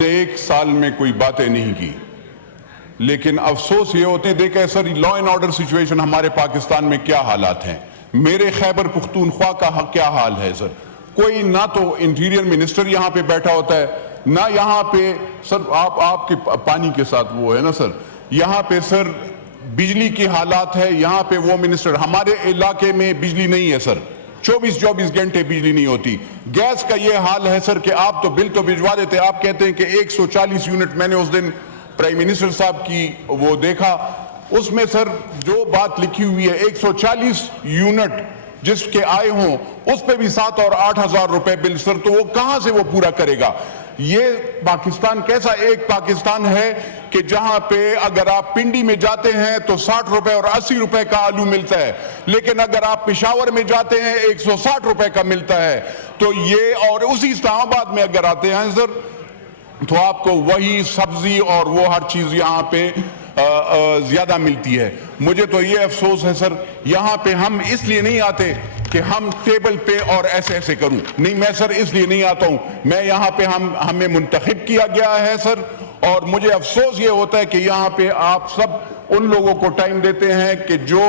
एक साल में कोई बातें नहीं की, लेकिन अफसोस ये होते हैं देखे sir law and order situation हमारे पाकिस्तान में क्या हालात हैं। मेरे खैबर पुख्तूनख्वा का क्या हाल है सर, कोई ना तो इंटीरियर मिनिस्टर यहाँ पे बैठा होता है, ना यहाँ पे सर आपके पानी के साथ वो है ना सर, यहाँ पे सर बिजली की हालात है, यहाँ पे वो मिनिस्टर, हमारे इलाके में बिजली नहीं है सर, 24 घंटे बिजली नहीं होती। गैस का ये हाल है सर कि आप तो बिल तो भिजवा देते, आप कहते हैं कि 140 यूनिट, मैंने उस दिन प्राइम मिनिस्टर साहब की वो देखा, उसमें सर जो बात लिखी हुई है 140 यूनिट जिसके आए हों उस पे भी 7 और 8 हजार रुपए बिल सर, तो वो कहां से वो पूरा करेगा। ये पाकिस्तान कैसा एक पाकिस्तान है कि जहां पे अगर आप पिंडी में जाते हैं तो 60 रुपए और 80 रुपए का आलू मिलता है, लेकिन अगर आप पेशावर में जाते हैं 160 रुपए का मिलता है। तो ये, और उसी इस्लामाबाद में अगर आते हैं सर तो आपको वही सब्जी और वो हर चीज यहाँ पे ज्यादा मिलती है। मुझे तो ये अफसोस है सर, यहाँ पे हम इसलिए नहीं आते कि हम टेबल पे और ऐसे ऐसे करूं, नहीं मैं सर इसलिए नहीं आता हूं, मैं यहाँ पे हमें मुंतखब किया गया है सर, और मुझे अफसोस ये होता है कि यहाँ पे आप सब उन लोगों को टाइम देते हैं कि जो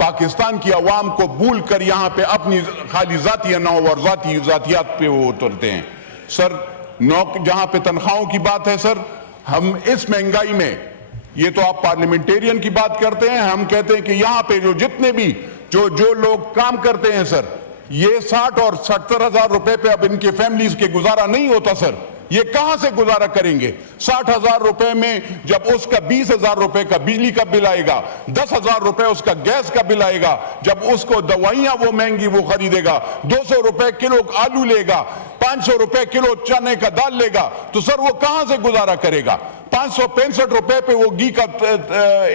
पाकिस्तान की अवाम को भूल कर यहाँ पे अपनी खाली जाती नाव और जातियात पे वो उतरते हैं सर। जहां पे तनख्वाहों की बात है सर, हम इस महंगाई में, ये तो आप पार्लियामेंटेरियन की बात करते हैं, हम कहते हैं कि यहां पे जो जितने भी जो लोग काम करते हैं सर, ये 60 और 70 हजार रुपए पे अब इनके फैमिलीज के गुजारा नहीं होता सर। ये कहां से गुजारा करेंगे 60 हजार रुपए में, जब उसका 20 हजार रुपए का बिजली का बिल आएगा, 10 हजार रुपए उसका गैस का बिल आएगा, जब उसको दवाइयां वो महंगी वो खरीदेगा, 200 रुपए किलो आलू लेगा, 500 रुपए किलो चने का दाल लेगा, तो सर वो कहां से गुजारा करेगा। 565 रुपए पे वो घी का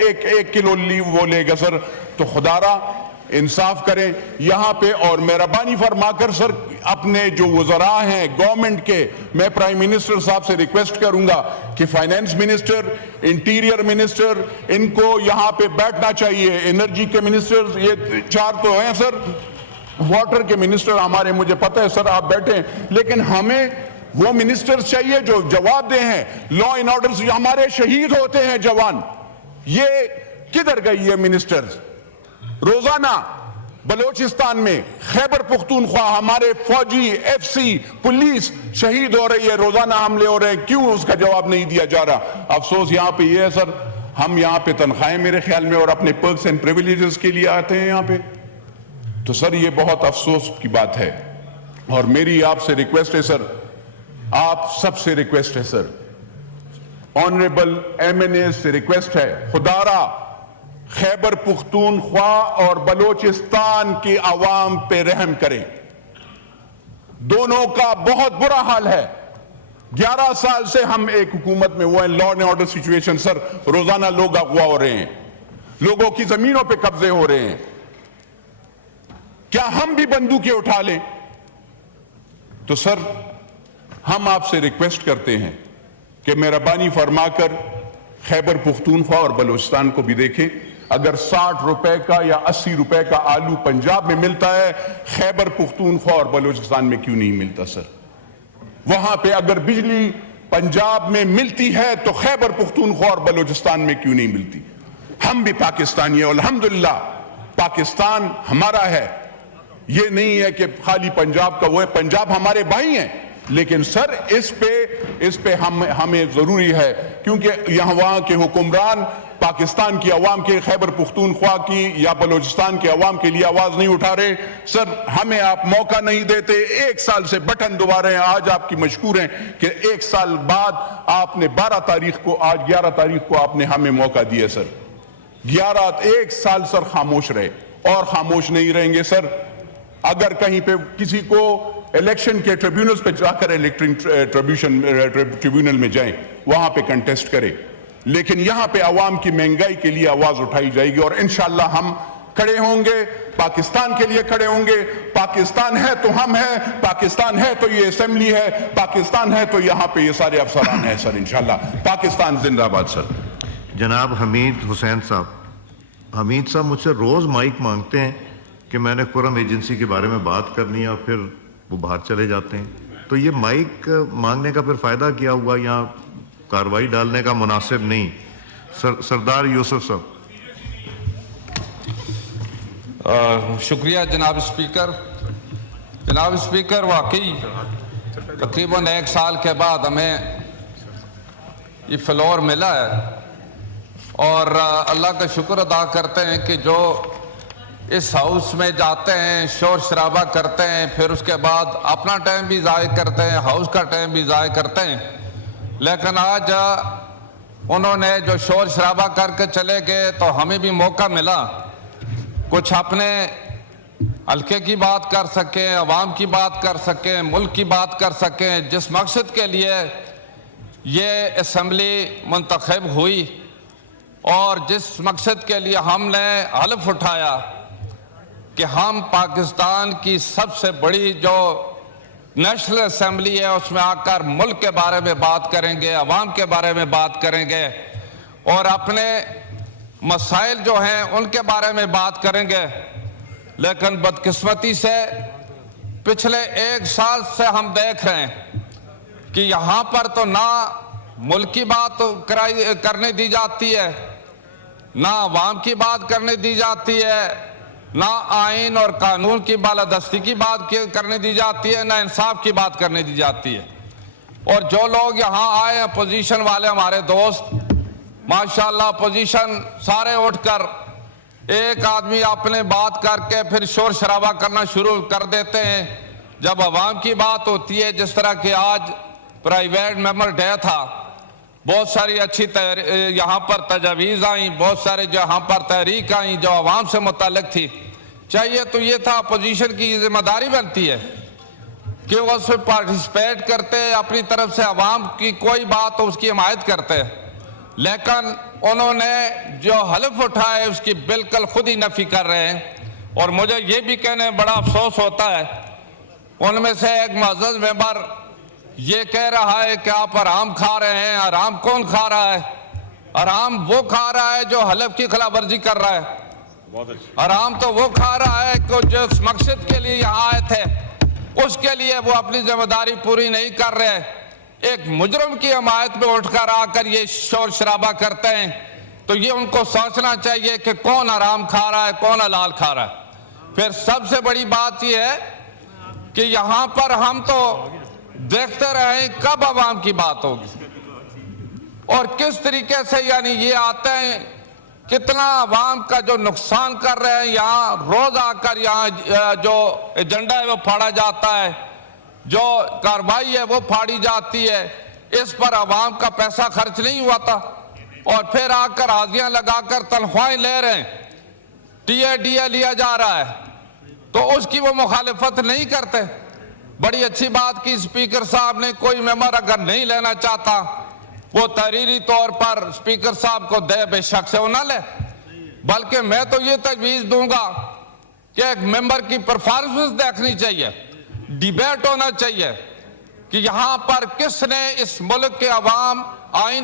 एक किलो वो लेगा सर। तो खुदारा इंसाफ करें यहाँ पे, और मेहरबानी फरमाकर सर अपने जो वज़रा हैं गवर्नमेंट के, मैं प्राइम मिनिस्टर साहब से रिक्वेस्ट करूंगा कि फाइनेंस मिनिस्टर, इंटीरियर मिनिस्टर, इनको यहाँ पे बैठना चाहिए, एनर्जी के मिनिस्टर, ये 4 तो हैं सर, वाटर के मिनिस्टर हमारे, मुझे पता है सर आप बैठे, लेकिन हमें वो मिनिस्टर्स चाहिए जो जवाब दे हैं। लॉ एंड ऑर्डर से हमारे शहीद होते हैं जवान, ये किधर गई है मिनिस्टर्स। रोजाना बलोचिस्तान में खैबर पुख्तूनख्वा हमारे फौजी, एफसी, पुलिस शहीद हो रही है, रोजाना हमले हो रहे हैं, क्यों उसका जवाब नहीं दिया जा रहा। अफसोस यहाँ पे ये है सर, हम यहाँ पे तनख्वाहें मेरे ख्याल में और अपने पर्क्स एंड प्रिविलेजेस के लिए आते हैं यहाँ पे, तो सर ये बहुत अफसोस की बात है। और मेरी आपसे रिक्वेस्ट है सर, आप सबसे रिक्वेस्ट है सर, ऑनरेबल एमएनए से रिक्वेस्ट है, खुदारा खैबर पुख्तूनख्वा और बलोचिस्तान की आवाम पे रहम करें। दोनों का बहुत बुरा हाल है। 11 साल से हम एक हुकूमत में, वो है law and order situation sir, रोजाना लोग अगवा हो रहे हैं, लोगों की जमीनों पे कब्जे हो रहे हैं। क्या हम भी बंदूकें उठा लें? तो सर हम आपसे रिक्वेस्ट करते हैं कि मेहरबानी फरमाकर खैबर पुख्तूनख्वा और बलोचिस्तान को भी देखें। अगर 60 रुपए का या 80 रुपए का आलू पंजाब में मिलता है, खैबर पुख्तूनख्वा और बलोचिस्तान में क्यों नहीं मिलता सर। वहां पे अगर बिजली पंजाब में मिलती है तो खैबर पुख्तूनख्वा और बलोचिस्तान में क्यों नहीं मिलती। हम भी पाकिस्तानी हैं, अल्हम्दुलिल्लाह पाकिस्तान हमारा है, ये नहीं है कि खाली पंजाब का वो है, पंजाब हमारे भाई हैं, लेकिन सर इस पे हमें जरूरी है, क्योंकि यहाँ वहां के हुक्मरान पाकिस्तान की अवाम के, खैबर पुख्तूनख्वा की या बलोचिस्तान के अवाम के लिए आवाज नहीं उठा रहे सर। हमें आप मौका नहीं देते, 1 साल से बटन दबा रहे हैं। आज आपकी मशकूर हैं कि 1 साल बाद आपने 12 तारीख को, आज 11 तारीख को आपने हमें मौका दिया सर। 1 साल सर खामोश रहे और खामोश नहीं रहेंगे सर। अगर कहीं पे किसी को इलेक्शन के ट्रिब्यूनल्स पे जाकर इलेक्ट्रिक ट्रिब्यूनल में जाएं, वहां पे कंटेस्ट करें, लेकिन यहां पे अवाम की महंगाई के लिए आवाज उठाई जाएगी और इंशाअल्लाह हम खड़े होंगे, पाकिस्तान के लिए खड़े होंगे। पाकिस्तान है तो हम हैं, पाकिस्तान है तो ये असेंबली है, पाकिस्तान है तो यहां पे ये सारे अफसरान हैं सर। इंशाअल्लाह पाकिस्तान जिंदाबाद सर। जनाब हमीद हुसैन साहब, हमीद साहब मुझसे रोज माइक मांगते हैं कि मैंने कुरम एजेंसी के बारे में बात करनी है और फिर वो बाहर चले जाते हैं। تو یہ مائک مانگنے کا پھر فائدہ کیا ہوا؟ یہاں کاروائی ڈالنے کا مناسب نہیں. سردار یوسف صاحب. شکریہ جناب اسپیکر. جناب اسپیکر، واقعی تقریباً 1 سال کے بعد ہمیں یہ فلور ملا ہے، اور اللہ کا شکر ادا کرتے ہیں کہ جو اس ہاؤس میں جاتے ہیں، شور شرابہ کرتے ہیں، پھر اس کے بعد اپنا ٹائم بھی ضائع کرتے ہیں، ہاؤس کا ٹائم بھی ضائع کرتے ہیں. لیکن آج انہوں نے جو شور شرابہ کر کے چلے گئے تو ہمیں بھی موقع ملا کچھ اپنے حلقے کی بات کر سکیں، عوام کی بات کر سکیں، ملک کی بات کر سکیں. جس مقصد کے لیے یہ اسمبلی منتخب ہوئی اور جس مقصد کے لیے ہم نے حلف اٹھایا کہ ہم پاکستان کی سب سے بڑی جو نیشنل اسمبلی ہے اس میں آ کر ملک کے بارے میں بات کریں گے، عوام کے بارے میں بات کریں گے، اور اپنے مسائل جو ہیں ان کے بارے میں بات کریں گے. لیکن بدقسمتی سے پچھلے 1 سال سے ہم دیکھ رہے ہیں کہ یہاں پر تو نہ ملک کی بات کرنے دی جاتی ہے، نہ عوام کی بات کرنے دی جاتی ہے، نہ آئین اور قانون کی بالادستی کی بات کرنے دی جاتی ہے، نہ انصاف کی بات کرنے دی جاتی ہے. اور جو لوگ یہاں آئے ہیں اپوزیشن والے ہمارے دوست، ماشاءاللہ اپوزیشن سارے اٹھ کر ایک آدمی اپنے بات کر کے پھر شور شرابہ کرنا شروع کر دیتے ہیں. جب عوام کی بات ہوتی ہے، جس طرح کہ آج پرائیویٹ ممبر ڈے تھا، بہت ساری اچھی یہاں پر تجاویز آئیں، بہت سارے یہاں پر تحریک آئیں جو عوام سے متعلق تھی. چاہیے تو یہ تھا، اپوزیشن کی ذمہ داری بنتی ہے کہ وہ اس میں پارٹیسپیٹ کرتے، اپنی طرف سے عوام کی کوئی بات ہو اس کی حمایت کرتے. لیکن انہوں نے جو حلف اٹھائے اس کی بالکل خود ہی نفی کر رہے ہیں. اور مجھے یہ بھی کہنے بڑا افسوس ہوتا ہے، ان میں سے ایک معزز ممبر یہ کہہ رہا ہے کہ آپ حرام کھا رہے ہیں. حرام کون کھا رہا ہے؟ حرام وہ کھا رہا ہے جو حلف کی خلاف ورزی کر رہا ہے. حرام تو وہ کھا رہا ہے کہ جس مقصد کے لیے یہاں آئے تھے اس کے لیے وہ اپنی ذمہ داری پوری نہیں کر رہے. ایک مجرم کی حمایت میں اٹھ کر آ کر یہ شور شرابہ کرتے ہیں، تو یہ ان کو سوچنا چاہیے کہ کون حرام کھا رہا ہے، کون حلال کھا رہا ہے. پھر سب سے بڑی بات یہ ہے کہ یہاں پر ہم تو دیکھتے رہیں کب عوام کی بات ہوگی اور کس طریقے سے، یعنی یہ آتے ہیں کتنا عوام کا جو نقصان کر رہے ہیں. یہاں روز آ کر یہاں جو ایجنڈا ہے وہ پھاڑا جاتا ہے، جو کارروائی ہے وہ پھاڑی جاتی ہے. اس پر عوام کا پیسہ خرچ نہیں ہوا تھا، اور پھر آ کر حاضریاں لگا کر تنخواہیں لے رہے ہیں، ٹی اے ڈی اے لیا جا رہا ہے، تو اس کی وہ مخالفت نہیں کرتے. بڑی اچھی بات کی اسپیکر صاحب نے، کوئی ممبر اگر نہیں لینا چاہتا وہ تحریری طور پر اسپیکر صاحب کو دے، بے شک سے وہ نہ لے. بلکہ میں تو یہ تجویز دوں گا کہ ایک ممبر کی پرفارمنس دیکھنی چاہیے، ڈیبیٹ ہونا چاہیے کہ یہاں پر کس نے اس ملک کے عوام آئین